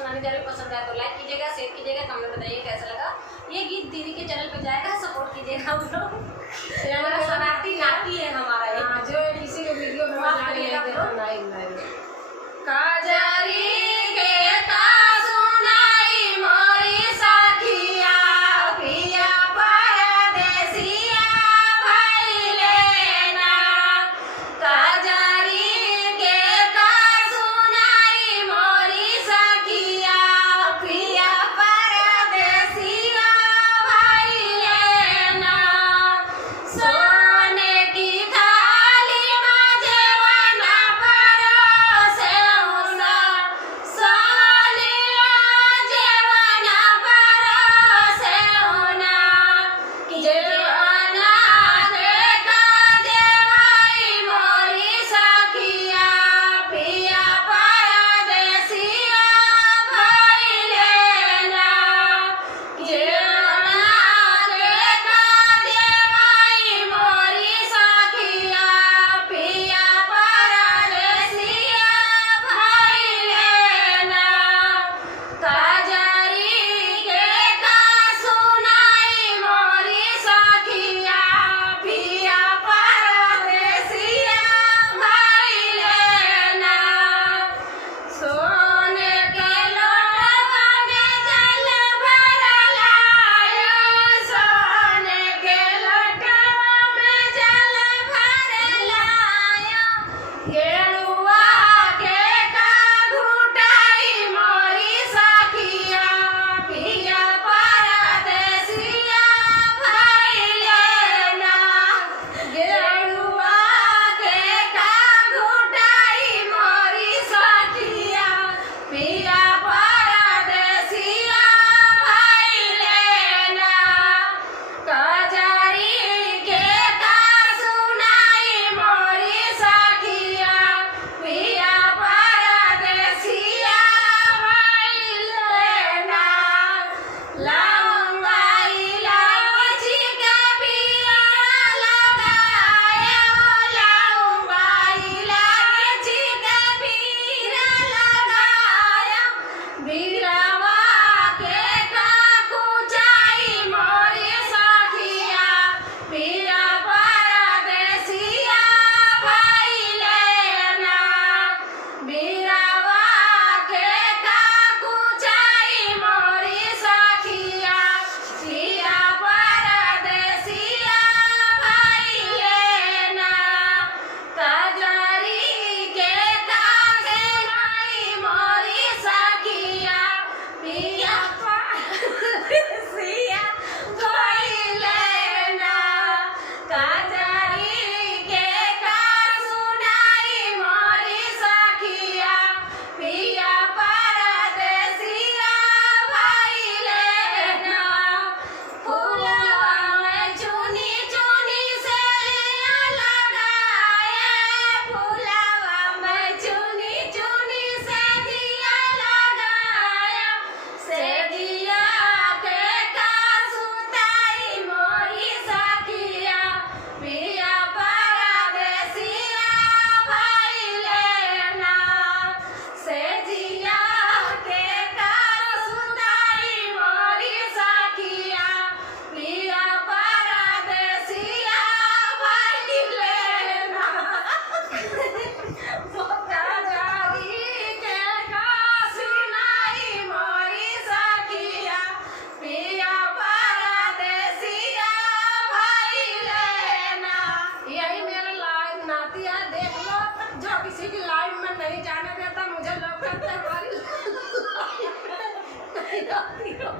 सुनाने जा रही हूँ। पसंद आया तो लाइक कीजिएगा, शेयर कीजिएगा, कमेंट बताइए कैसा लगा। ये गीत दीदी के चैनल पे जाएगा, सपोर्ट कीजिएगा। हम लोग शरारती नाती है हमारा ये। जो किसी के वीडियो में काजरी के का सुनाई मोरी सखिया, पिया परदेसिया भइले ना। काजरी के का सुनाई मोरी सखिया, पिया परदेसिया भइले ना। सोने की थाली में जेवना परोसे उना, सोनिया जेवना परोसे उना। कि जेवना देखा जेवाई मोरी सखिया, पिया परदेसिया भइले ना। जेवना देखा जेवाई मोरी सखिया, पिया परदेसिया भइले ना। काजरी के का सुनाई मोरी सखिया, पिया परदेसिया भइले ना। सोने के लोटवा में जल भरलायो, सोने के लोटवा में जल भरलायो। गेरुआ के का घुटाई मोरी सखिया, पिया परदेसिया भइले ना। गेरुआ के का घुटाई मोरी सखिया, पिया परदेसिया भइले ना। काजरी के का सुनाई मोरी सखिया, पिया परदेसिया भइले ना। लौंगा इलायची के बिया लगाया, लौंगा इलायची के बिया लगाया। बीरावा के का कुचाई मोरी सखिया, पिया परदेसिया भइले ना। बीरावा के का कुचाई मोरी सखिया, पिया परदेसिया भइले ना। काजरी के का सुनाई मोरी सखिया, पिया परदेसिया भइले ना। काजरी के का सुनाई मोरी सखिया, पिया परदेसिया भइले ना। फूलवा में चुनी चुनी से लगाया, फूलवा में चुनी चुनी से दिया लगाया। से दिया के का सुताई मोरी सखिया, पिया परदेसिया भइले ना। से दिया के का सुताई मोरी सखिया, पिया परदेसिया भइले ना। काजरी के का सुनाई मोरी सखिया, पिया परदेसिया भइले ना। यही मेरा लाइव नाती है, देख लो। जो किसी की लाइव में नहीं जाने देता, मुझे लोग कहते हैं हमारी लाइव में नहीं आती हो।